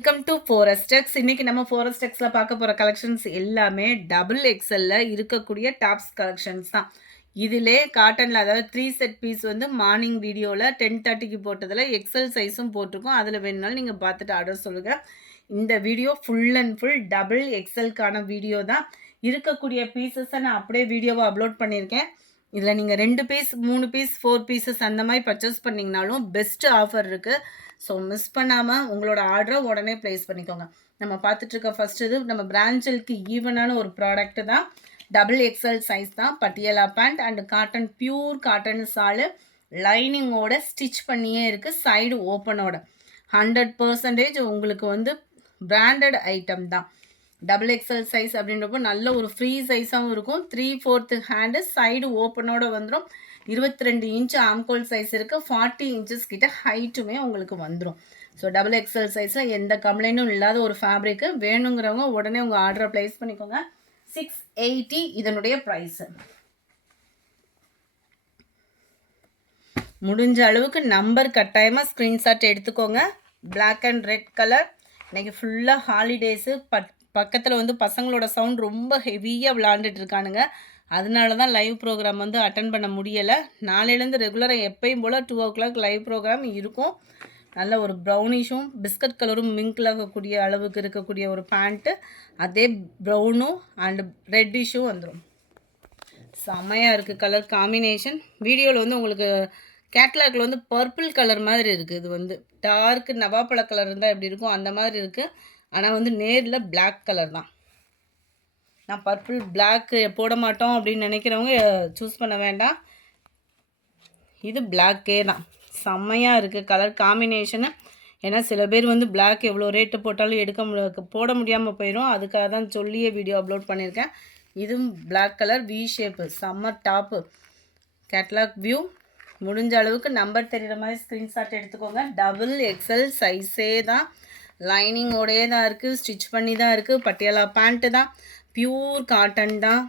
Welcome to ஃபோரஸ்டெக்ஸ். இன்னைக்கு நம்ம ஃபோரஸ்டெக்ஸ்ல பார்க்க போற கலெக்ஷன்ஸ் எல்லாமே டபுள் எக்ஸ்எல்ல இருக்கக்கூடிய டாப்ஸ் கலெக்ஷன்ஸ் தான். இதிலே காட்டன்ல அதாவது 3 செட் பீஸ் வந்து மார்னிங் வீடியோவில் 10:30க்கு போட்டதில் எக்ஸ்எல் சைஸும் போட்டிருக்கோம். அதில் வேணுனாலும் நீங்கள் பார்த்துட்டு ஆர்டர் சொல்லுங்கள். இந்த video full and full double எக்ஸ்எல்கான வீடியோ தான். இருக்கக்கூடிய பீசஸை நான் அப்படியே வீடியோவை அப்லோட் பண்ணியிருக்கேன். இதில் நீங்கள் 2 பீஸ் 3 பீஸ் 4 பீசஸ் அந்த மாதிரி பர்ச்சேஸ் பண்ணிங்கனாலும் பெஸ்ட் ஆஃபர் இருக்குது. ஸோ மிஸ் பண்ணாமல் உங்களோட ஆர்டரை உடனே ப்ளேஸ் பண்ணிக்கோங்க. நம்ம பார்த்துட்ருக்க ஃபஸ்ட் இது நம்ம பிரான்ச்சலுக்கு ஈவனான ஒரு ப்ராடக்ட்டு தான். டபுள் எக்ஸ்எல் சைஸ் தான். Patiala pant and cotton, pure cotton சாலு, லைனிங்கோட ஸ்டிச் பண்ணியே இருக்குது, சைடு ஓப்பனோட. 100% உங்களுக்கு வந்து பிராண்டட் ஐட்டம் தான். டபுள் எக்ஸ்எல் சைஸ் அப்படின்றப்போ நல்ல ஒரு ஃப்ரீ சைஸாகவும் இருக்கும். 3/4 ஹேண்டு, சைடு ஓப்பனோட வந்துடும். 22 இன்ச் ஆம்கோல் சைஸ் இருக்குது. 40 இன்ச்சஸ் கிட்ட ஹைட்டுமே உங்களுக்கு வந்துடும். ஸோ டபுள் எக்ஸ்எல் சைஸில் எந்த கம்ப்ளைண்ட்டும் இல்லாத ஒரு ஃபேப்ரிக்கு வேணுங்கிறவங்க உடனே உங்கள் ஆர்டரை ப்ளேஸ் பண்ணிக்கோங்க. 680 இதனுடைய ப்ரைஸு. முடிஞ்ச அளவுக்கு நம்பர் கட்டாயமாக ஸ்க்ரீன்ஷாட் எடுத்துக்கோங்க. Black and red colour. இன்றைக்கி ஃபுல்லாக ஹாலிடேஸு. பக்கத்தில் வந்து பசங்களோட சவுண்ட் ரொம்ப ஹெவியாக விளாண்டுட்டு இருக்கானுங்க. அதனால தான் லைவ் ப்ரோக்ராம் வந்து அட்டன் பண்ண முடியலை. நாளையிலேருந்து ரெகுலராக எப்பயும் போல் 2 o'clock லைவ் ப்ரோக்ராம் இருக்கும். நல்ல ஒரு ப்ரௌனிஷும் பிஸ்கட் கலரும் மிங்கில் ஆகக்கூடிய அளவுக்கு இருக்கக்கூடிய ஒரு பேண்ட்டு, அதே ப்ரௌனும் அண்டு ரெட்டிஷும் வந்துடும். செம்மையாக இருக்குது கலர் காம்பினேஷன். வீடியோவில் வந்து உங்களுக்கு கேட்லாகில் வந்து பர்பிள் கலர் மாதிரி இருக்குது. இது வந்து டார்க்கு நவாப்பழ கலர் இருந்தால் எப்படி இருக்கும் அந்த மாதிரி இருக்குது. ஆனால் வந்து நேரில் பிளாக் கலர் தான். நான் பர்பிள் பிளாக்கு போட மாட்டோம் அப்படின்னு நினைக்கிறவங்க சூஸ் பண்ண வேண்டாம். இது பிளாக்கே தான். செம்மையாக இருக்குது கலர் காம்பினேஷனு. ஏன்னா சில பேர் வந்து பிளாக் எவ்வளோ ரேட்டு போட்டாலும் போட முடியாமல் போயிடும். அதுக்காக தான் சொல்லியே வீடியோ அப்லோட் பண்ணியிருக்கேன். இதுவும் black colour V shape, summer top. Catalogue view. முடிஞ்ச அளவுக்கு நம்பர் தெரிகிற மாதிரி ஸ்க்ரீன்ஷாட் எடுத்துக்கோங்க. டபுள் எக்ஸ்எல் சைஸே தான். லைனிங்கோடையே தான் இருக்குது, ஸ்டிச் பண்ணி தான் இருக்குது. பட்டியாலா பேண்ட்டு தான், பியூர் காட்டன் தான்.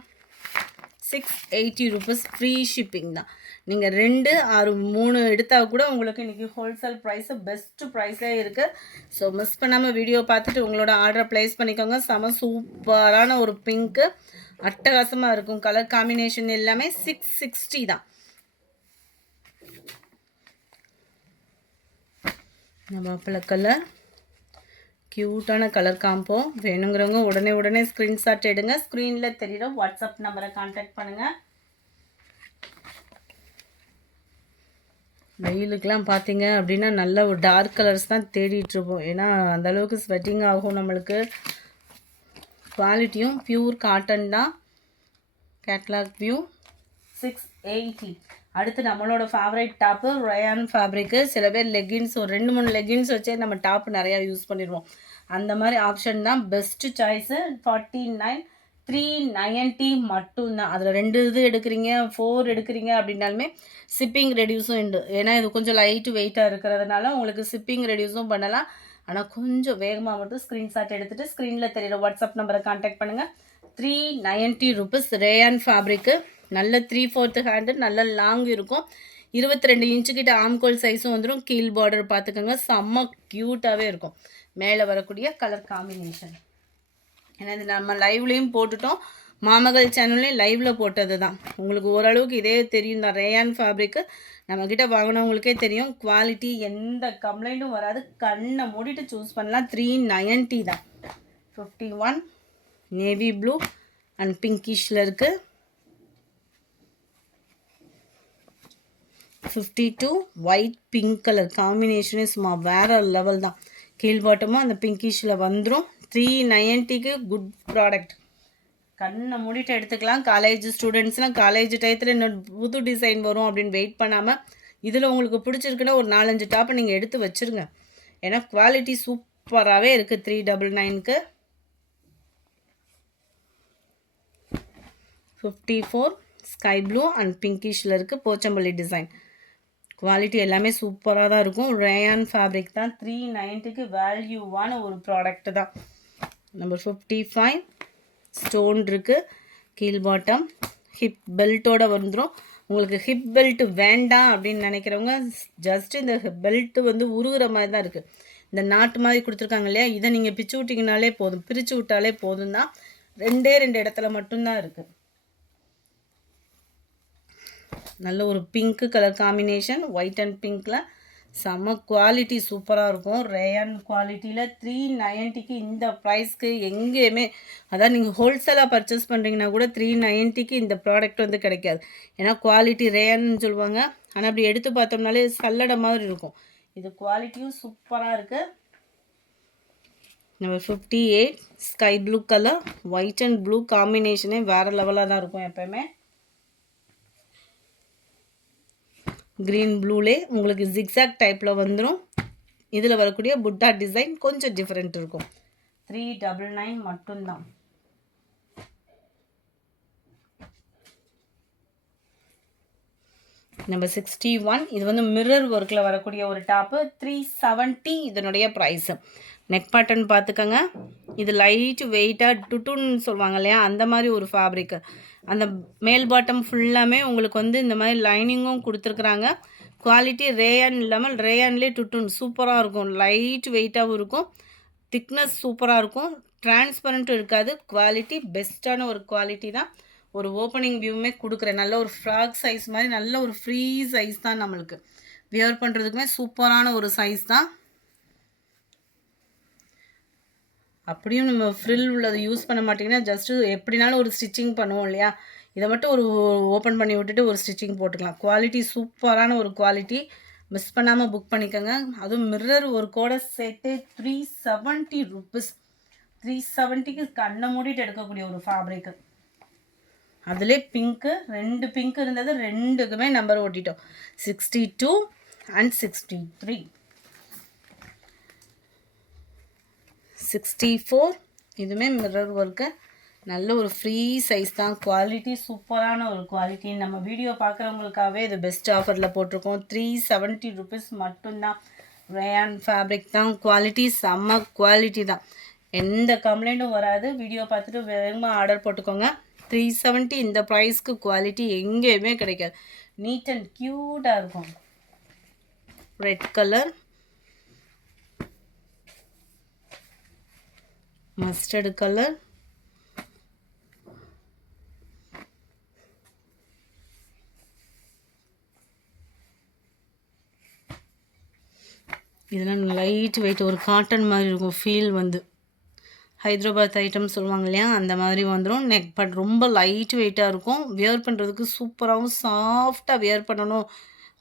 680 rupees ஃப்ரீ ஷிப்பிங் தான். நீங்கள் 2 6 3 எடுத்தால் கூட உங்களுக்கு இன்றைக்கி ஹோல்சேல் ப்ரைஸு பெஸ்ட்டு ப்ரைஸே இருக்குது. ஸோ மிஸ் பண்ணாமல் வீடியோ பார்த்துட்டு உங்களோட ஆர்டரை ப்ளேஸ் பண்ணிக்கோங்க. செம சூப்பரான ஒரு பிங்க்கு, அட்டகாசமாக இருக்கும். கலர் காம்பினேஷன் எல்லாமே 660 தான். நவாப்பழ கலர், க்யூட்டான கலர் காம்போ. வேணுங்கிறவங்க உடனே ஸ்க்ரீன்ஷாட் எடுங்க. ஸ்க்ரீனில் தெரியுற வாட்ஸ்அப் நம்பரை கான்டாக்ட் பண்ணுங்கள். வெயிலுக்கெலாம் பார்த்தீங்க அப்படின்னா நல்ல ஒரு டார்க் கலர்ஸ் தான் தேடிட்டுருப்போம். ஏன்னா அந்தளவுக்கு ஸ்வெட்டிங் ஆகும் நம்மளுக்கு. குவாலிட்டியும் பியூர் காட்டன் தான். Catalogue view 680. அடுத்து நம்மளோட ஃபேவரட் டாப்பு ரயான் ஃபேப்ரிக்கு. சில பேர் லெகின்ஸ் ஒரு 2-3 லெகின்ஸ் வச்சே நம்ம டாப்பு நிறையா யூஸ் பண்ணிடுவோம். அந்த மாதிரி ஆப்ஷன் தான் பெஸ்ட்டு சாய்ஸு. 49,390 மட்டும்தான். அதில் 2 இது எடுக்கிறீங்க, 4 எடுக்கிறீங்க அப்படின்னாலுமே ஷிப்பிங் ரெடியூஸும் உண்டு. ஏன்னா இது கொஞ்சம் லைட்டு வெயிட்டாக இருக்கிறதுனால உங்களுக்கு ஷிப்பிங் ரெடியூஸும் பண்ணலாம். ஆனால் கொஞ்சம் வேகமாக மட்டும் ஸ்க்ரீன்ஷாட் எடுத்துகிட்டு ஸ்க்ரீனில் தெரியுற வாட்ஸ்அப் நம்பரை கான்டாக்ட் பண்ணுங்கள். 390 rupees ரேயான் ஃபேப்ரிக்கு. நல்ல 3/4 ஹேண்டு, நல்ல லாங் இருக்கும். 22 இன்ச்சு கிட்ட ஆம்கோல் சைஸும் வந்துடும். கீழ் பார்டர் பார்த்துக்கோங்க, செம்ம க்யூட்டாகவே இருக்கும். மேலே வரக்கூடிய கலர் காம்பினேஷன். ஏன்னா இது நம்ம லைவ்லேயும் போட்டுட்டோம், மாமகள் சேனல்லையும் லைவில் போட்டது தான். உங்களுக்கு ஓரளவுக்கு இதே தெரியும் தான். ரேயான் ஃபேப்ரிக்கு நம்மக்கிட்ட வாங்கினவங்களுக்கே தெரியும். குவாலிட்டி எந்த கம்ப்ளைண்ட்டும் வராது. கண்ணை மூடிட்டு சூஸ் பண்ணலாம். 390 தான். 51 நேவி ப்ளூ அண்ட் பிங்கிஷில் இருக்குது. 52 ஒயிட் பிங்க் கலர் காம்பினேஷனே சும்மா வேறு லெவல் தான். கீழ் பாட்டமாக அந்த பிங்கிஷில் வந்துடும். 390க்கு குட் ப்ராடக்ட். கண்ணை மூடிட்டு எடுத்துக்கலாம். காலேஜ் ஸ்டூடெண்ட்ஸ்லாம் காலேஜ் டயத்தில் இன்னொரு புது டிசைன் வரும் அப்படின்னு வெயிட் பண்ணாமல் இதில் உங்களுக்கு பிடிச்சிருக்குன்னா ஒரு 4-5 டாப்பை நீங்கள் எடுத்து வச்சுருங்க. ஏன்னா குவாலிட்டி சூப்பராகவே இருக்குது. 399க்கு. 54 ஸ்கை ப்ளூ அண்ட் பிங்கிஷில் இருக்குது. போச்சம்பள்ளி டிசைன். குவாலிட்டி எல்லாமே சூப்பராக தான் இருக்கும். ரேயான் ஃபேப்ரிக் தான். 390க்கு வேல்யூவான ஒரு ப்ராடக்ட்டு தான். நம்பர் 55 ஸ்டோன் இருக்குது. கீழ் பாட்டம் ஹிப் பெல்ட்டோடு வந்துடும். உங்களுக்கு ஹிப் பெல்ட் வேண்டாம் அப்படின்னு நினைக்கிறவங்க ஜஸ்ட் இந்த பெல்ட்டு வந்து உருகுற மாதிரி தான் இருக்குது. இந்த நாட்டு மாதிரி கொடுத்துருக்காங்க இல்லையா, இதை நீங்கள் பிச்சு விட்டிங்கனாலே போதும், பிரித்து விட்டாலே போதும் தான். 2 இடத்துல மட்டும்தான் இருக்குது. நல்ல ஒரு pink colour combination, white and பிங்க்கில் செம்ம குவாலிட்டி சூப்பராக இருக்கும். ரேயான் குவாலிட்டியில் 390க்கு இந்த ப்ரைஸ்க்கு எங்கேயுமே, அதான் நீங்கள் ஹோல்சேலாக பர்ச்சேஸ் பண்ணுறீங்கன்னா கூட 390க்கு இந்த ப்ராடக்ட் வந்து கிடைக்காது. ஏன்னா குவாலிட்டி ரேயான்னு சொல்லுவாங்க, ஆனால் அப்படி எடுத்து பார்த்தோம்னாலே சல்லடை மாதிரி இருக்கும். இது குவாலிட்டியும் சூப்பராக இருக்குது. Number 58 sky blue colour, white and blue காம்பினேஷனே வேறு லெவலாக தான் இருக்கும் எப்போயுமே. க்ரீன் ப்ளூலே உங்களுக்கு ஜிக்ஸாக் டைப்பில் வந்துடும். இதில் வரக்கூடிய புட்டா டிசைன் கொஞ்சம் டிஃப்ரெண்ட் இருக்கும். 399 மட்டும்தான். நம்பர் 61 இது வந்து மிரர் ஒர்க்கில் வரக்கூடிய ஒரு டாப்பு, 370 இதனுடைய ப்ரைஸு. நெக் பேட்டர்ன் பார்த்துக்கோங்க. இது லைட் வெயிட்டாக டுட்டுன்னு சொல்லுவாங்க இல்லையா, அந்த மாதிரி ஒரு ஃபேப்ரிக்கு. அந்த மேல் பாட்டம் ஃபுல்லாமே உங்களுக்கு வந்து இந்த மாதிரி லைனிங்கும் கொடுத்துருக்குறாங்க. குவாலிட்டி ரேயான் இல்லாமல் ரேயான்லேயே டுட்டுன் சூப்பராக இருக்கும். லைட் வெயிட்டாகவும் இருக்கும், திக்னஸ் சூப்பராக இருக்கும், டிரான்ஸ்பரண்ட்டும் இருக்காது. குவாலிட்டி பெஸ்ட்டான ஒரு குவாலிட்டி தான். ஒரு ஓப்பனிங் வியூவுமே கொடுக்குறேன். நல்ல ஒரு ஃப்ராக் சைஸ் மாதிரி நல்ல ஒரு ஃப்ரீ சைஸ் தான், நம்மளுக்கு வியர் பண்ணுறதுக்குமே சூப்பரான ஒரு சைஸ் தான். அப்படியும் நம்ம ஃப்ரில் உள்ளது யூஸ் பண்ண மாட்டிங்கன்னா ஜஸ்ட்டு எப்படினாலும் ஒரு ஸ்டிச்சிங் பண்ணுவோம் இல்லையா, இதை மட்டும் ஒரு ஓப்பன் பண்ணி விட்டுட்டு ஒரு ஸ்டிச்சிங் போட்டுக்கலாம். குவாலிட்டி சூப்பரான ஒரு குவாலிட்டி, மிஸ் பண்ணாமல் புக் பண்ணிக்கோங்க. அதுவும் மிரர் ஒரு கோடை சேர்த்து 370 ருபீஸ். 370க்கு கண்ணை மூடிட்டு எடுக்கக்கூடிய ஒரு ஃபேப்ரிக்கு. அதிலே பிங்க்கு 2 பிங்க் இருந்தது, 2க்குமே நம்பர் ஓட்டிட்டோம். 62 அண்ட் 63. 64 இதுவுமே மிரர் ஒர்க்கு, நல்ல ஒரு ஃப்ரீ சைஸ் தான். குவாலிட்டி சூப்பரான ஒரு குவாலிட்டி. நம்ம வீடியோ பார்க்குறவங்களுக்காகவே இது பெஸ்ட் ஆஃபரில் போட்டிருக்கோம். 370 ருபீஸ் மட்டும்தான். ரேயான் ஃபேப்ரிக் தான், குவாலிட்டி செம்ம குவாலிட்டி தான், எந்த கம்ப்ளைண்ட்டும் வராது. வீடியோ பார்த்துட்டு வேகமாக ஆர்டர் போட்டுக்கோங்க. 370 இந்த ப்ரைஸ்க்கு குவாலிட்டி எங்கேயுமே கிடைக்காது. நீட் அண்ட் க்யூட்டாக இருக்கும். ரெட் கலர், மஸ்டர்டு கலர், இதெல்லாம் லைட் வெயிட், ஒரு காட்டன் மாதிரி இருக்கும் ஃபீல். வந்து ஹைதராபாத் ஐட்டம் சொல்லுவாங்க இல்லையா, அந்த மாதிரி வந்துடும். நெக் பட் ரொம்ப லைட் வெயிட்டாக இருக்கும். வியர் பண்ணுறதுக்கு சூப்பராகவும் சாஃப்டாக வியர் பண்ணணும்,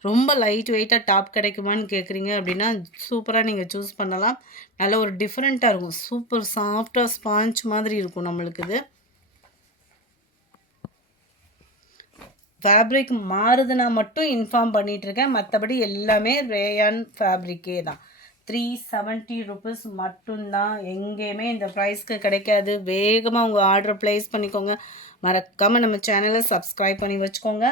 ரொம்ப லைட் வெயிட்டாக டாப் கிடைக்குமான்னு கேட்குறீங்க அப்படின்னா சூப்பராக நீங்கள் சூஸ் பண்ணலாம். நல்ல ஒரு டிஃப்ரெண்ட்டாக இருக்கும், சூப்பர் சாஃப்டாக ஸ்பாஞ்ச் மாதிரி இருக்கும் நம்மளுக்கு. இது ஃபேப்ரிக் மாறுதுன்னா மட்டும் இன்ஃபார்ம் பண்ணிகிட்ருக்கேன், மற்றபடி எல்லாமே ரேயான் ஃபேப்ரிக்கே தான். 370 ருபீஸ் மட்டும்தான், எங்கேயுமே இந்த ப்ரைஸ்க்கு கிடைக்காது. வேகமாக உங்கள் ஆர்டர் ப்ளேஸ் பண்ணிக்கோங்க. மறக்காமல் நம்ம சேனலை சப்ஸ்கிரைப் பண்ணி வச்சுக்கோங்க.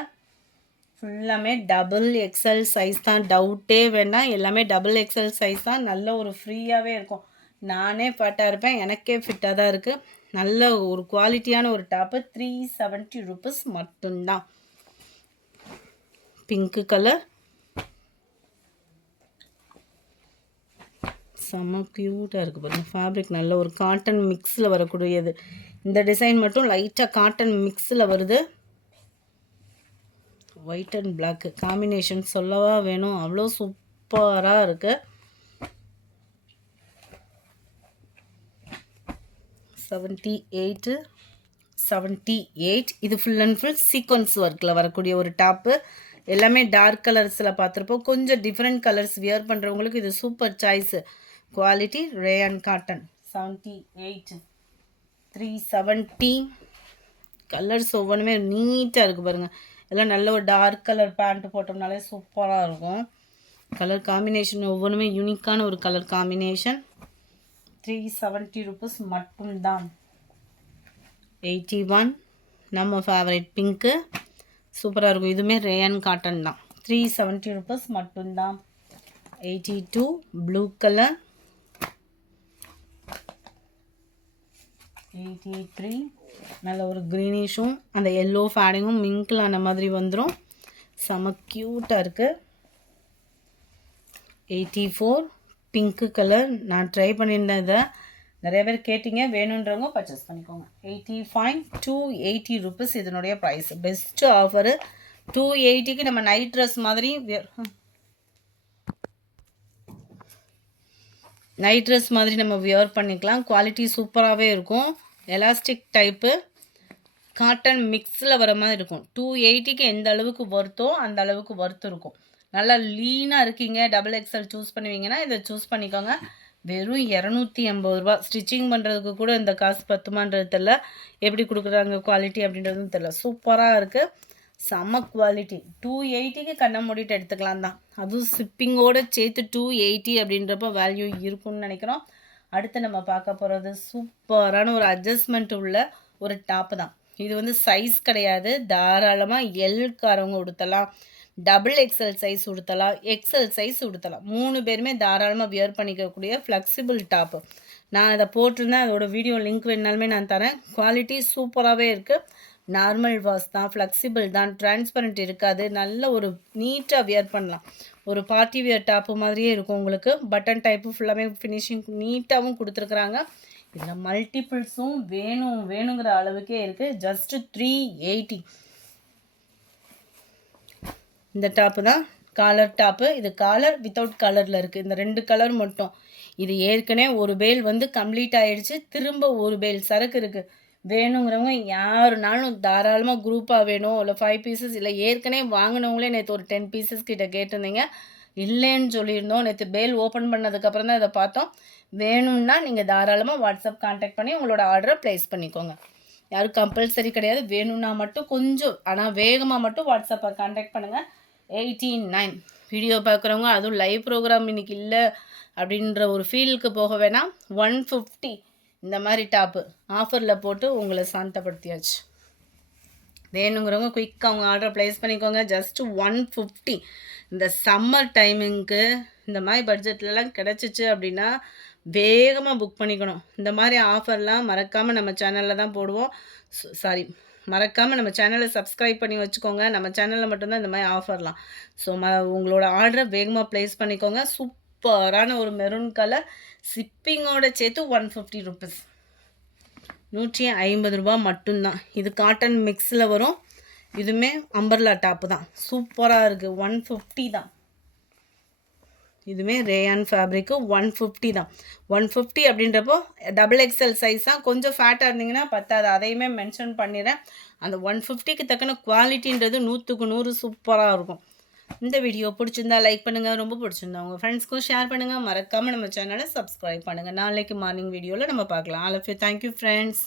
ஃபுல்லாமே டபுள் எக்ஸல் சைஸ் தான், டவுட்டே வேண்டாம். எல்லாமே டபுள் எக்ஸல் சைஸ் தான். நல்ல ஒரு ஃப்ரீயாகவே இருக்கும். நானே ஃபாட்டாக இருப்பேன், எனக்கே ஃபிட்டாக தான் இருக்குது. நல்ல ஒரு குவாலிட்டியான ஒரு டாப்பு. 370 ருபீஸ் மட்டும்தான். பிங்க்கு கலர் செம்ம க்யூட்டாக இருக்குது பாருங்கள். ஃபேப்ரிக் நல்ல ஒரு காட்டன் மிக்ஸில் வரக்கூடியது. இந்த டிசைன் மட்டும் லைட்டாக காட்டன் மிக்ஸில் வருது. ஒயிட் அண்ட் பிளாக்கு காம்பினேஷன் சொல்லவா வேணும், அவ்வளோ சூப்பராக இருக்குது. 78 இது ஃபுல் அண்ட் ஃபுல் சீக்வன்ஸ் ஒர்க்கில் வரக்கூடிய ஒரு டாப்பு. எல்லாமே டார்க் கலர்ஸில் பார்த்துருப்போம். கொஞ்சம் டிஃப்ரெண்ட் கலர்ஸ் வியர் பண்ணுறவங்களுக்கு இது super choice. Quality rayon cotton. 78 370. Colours ஒவ்வொன்றுமே நீட்டாக இருக்குது பாருங்கள். எல்லாம் நல்ல ஒரு டார்க் கலர் பேண்ட்டு போட்டோம்னாலே சூப்பராக இருக்கும். கலர் காம்பினேஷன் ஒவ்வொன்றுமே யூனிக்கான ஒரு கலர் காம்பினேஷன். 370 ருபீஸ் மட்டும்தான். 81 நம்ம ஃபேவரட் பிங்க்கு சூப்பராக இருக்கும். இதுவுமே ரேயான் காட்டன் தான். 370 ருபீஸ் மட்டும்தான். 82 ப்ளூ கலர். 83 நல்ல ஒரு க்ரீனிஷும் அந்த எல்லோ ஃபேடிங்கும் மிங்கிள் ஆன மாதிரி வந்துடும். செம க்யூட்டாக இருக்குது. 84 பிங்க்கு கலர். நான் ட்ரை பண்ணியிருந்தேன் இதை. நிறைய பேர் கேட்டிங்க, வேணுன்றவங்க பர்ச்சேஸ் பண்ணிக்கோங்க. 280 rupees இதனுடைய ப்ரைஸ். Best offer. 280க்கு நம்ம நைட் ட்ரெஸ் மாதிரி நம்ம வியர் பண்ணிக்கலாம். குவாலிட்டி சூப்பராகவே இருக்கும். எலாஸ்டிக் டைப்பு காட்டன் மிக்ஸில் வர மாதிரி இருக்கும். 280க்கு எந்த அளவுக்கு ஒர்த்தோ அந்த அளவுக்கு ஒர்த் இருக்கும். நல்லா லீனாக இருக்கீங்க, XXL சூஸ் பண்ணுவீங்கன்னா இதை சூஸ் பண்ணிக்கோங்க. வெறும் 280 ரூபா. ஸ்டிச்சிங் பண்ணுறதுக்கு கூட இந்த காசு பத்துமான்றது தெரில, எப்படி கொடுக்குறாங்க குவாலிட்டி அப்படின்றதும் தெரில. சூப்பராக இருக்குது, செம்ம குவாலிட்டி. 280க்கு கண்ணை மூடிட்டு எடுத்துக்கலாம் தான். அதுவும் ஷிப்பிங்கோடு சேர்த்து 280 அப்படின்றப்ப வேல்யூ இருக்கும்னு நினைக்கிறோம். அடுத்து நம்ம பார்க்க போகிறது சூப்பரான ஒரு அட்ஜஸ்ட்மெண்ட் உள்ள ஒரு டாப்பு தான். இது வந்து சைஸ் கிடையாது, தாராளமாக எல்காரவங்க உடுத்தலாம், XXL சைஸ் உடுத்தலாம், எக்ஸ்எல் சைஸ் உடுத்தலாம். 3 பேருமே தாராளமாக வியர் பண்ணிக்கக்கூடிய ஃப்ளெக்சிபிள் டாப்பு. நான் அதை போட்டிருந்தேன், அதோட வீடியோ லிங்க் வேணாலுமே நான் தரேன். குவாலிட்டி சூப்பராகவே இருக்குது. நார்மல் வாஷ் தான், ஃப்ளெக்சிபிள் தான், டிரான்ஸ்பரண்ட் இருக்காது. நல்ல ஒரு நீட்டாக வியர் பண்ணலாம். ஒரு பார்ட்டி வியர் டாப்பு மாதிரியே இருக்கும் உங்களுக்கு. பட்டன் டைப்பு ஃபுல்லாமே ஃபினிஷிங் நீட்டாகவும் கொடுத்துருக்குறாங்க. இதில் மல்டிபிள்ஸும் வேணுங்கிற அளவுக்கே இருக்குது. ஜஸ்ட்டு 380. இந்த டாப்பு தான் காலர் டாப்பு. இது காலர் வித்தவுட் கலரில் இருக்குது. இந்த 2 கலர் மட்டும். இது ஏற்கனவே ஒரு பேல் வந்து கம்ப்ளீட் ஆகிடுச்சு. திரும்ப ஒரு பேல் சரக்கு இருக்குது. வேணுங்கிறவங்க யாருனாலும் தாராளமாக குரூப்பாக வேணும், இல்லை 5 பீசஸ், இல்லை ஏற்கனவே வாங்கினவங்களே நேற்று ஒரு 10 பீசஸ் கிட்ட கேட்டிருந்தீங்க, இல்லைன்னு சொல்லியிருந்தோம். நேற்று பேல் ஓப்பன் பண்ணதுக்கப்புறம் தான் இதை பார்த்தோம். வேணும்னா நீங்கள் தாராளமாக வாட்ஸ்அப் கான்டாக்ட் பண்ணி உங்களோட ஆர்டரை ப்ளேஸ் பண்ணிக்கோங்க. யாரும் கம்பல்சரி கிடையாது. வேணும்னா மட்டும் கொஞ்சம், ஆனால் வேகமாக மட்டும் வாட்ஸ்அப்பை கான்டாக்ட் பண்ணுங்கள். 89 வீடியோ பார்க்குறவங்க, அதுவும் லைவ் ப்ரோக்ராம் இன்றைக்கி இல்லை அப்படின்ற ஒரு ஃபீலுக்கு போக வேணாம். 150 இந்த மாதிரி டாப்பு ஆஃபரில் போட்டு உங்களை சாந்தப்படுத்தியாச்சு. வேணுங்கிறவங்க குயிக்காக அவங்க ஆர்டர் ப்ளேஸ் பண்ணிக்கோங்க. ஜஸ்ட்டு 150. இந்த சம்மர் டைமிங்க்கு இந்த மாதிரி பட்ஜெட்லலாம் கிடச்சிச்சு அப்படின்னா வேகமாக புக் பண்ணிக்கணும். இந்த மாதிரி ஆஃபர்லாம் மறக்காமல் நம்ம சேனலில் தான் போடுவோம். மறக்காமல் நம்ம சேனலை சப்ஸ்கிரைப் பண்ணி வச்சுக்கோங்க. நம்ம சேனலில் மட்டும்தான் இந்த மாதிரி ஆஃபர்லாம். ஸோ உங்களோட ஆர்டரை வேகமாக ப்ளேஸ் பண்ணிக்கோங்க. சூப்பரான ஒரு மெரூன் கலர், ஷிப்பிங்கோட சேர்த்து 150 rupees. 150 ரூபா மட்டும்தான். இது காட்டன் மிக்ஸில் வரும். இதுவுமே அம்பர்லா டாப்பு தான். சூப்பராக இருக்குது. 150 தான். இதுவுமே ரேயான் ஃபேப்ரிக்கு 150 தான். 150 அப்படின்றப்போ XXL சைஸ் தான். கொஞ்சம் ஃபேட்டாக இருந்தீங்கன்னா பத்தாது, அதையுமே மென்ஷன் பண்ணிடுறேன். அந்த 150க்கு தக்கன குவாலிட்டின்றது 100க்கு 100 சூப்பராக இருக்கும். இந்த வீடியோ பிடிச்சிருந்தா லைக் பண்ணுங்கள், ரொம்ப பிடிச்சிருந்தா உங்கள் ஃப்ரெண்ட்ஸ்க்கும் ஷேர் பண்ணுங்கள். மறக்காமல் நம்ம சேனலை சப்ஸ்கிரைப் பண்ணுங்கள். நாளைக்கு மார்னிங் வீடியோவில் நம்ம பார்க்கலாம். All of you. Thank you friends.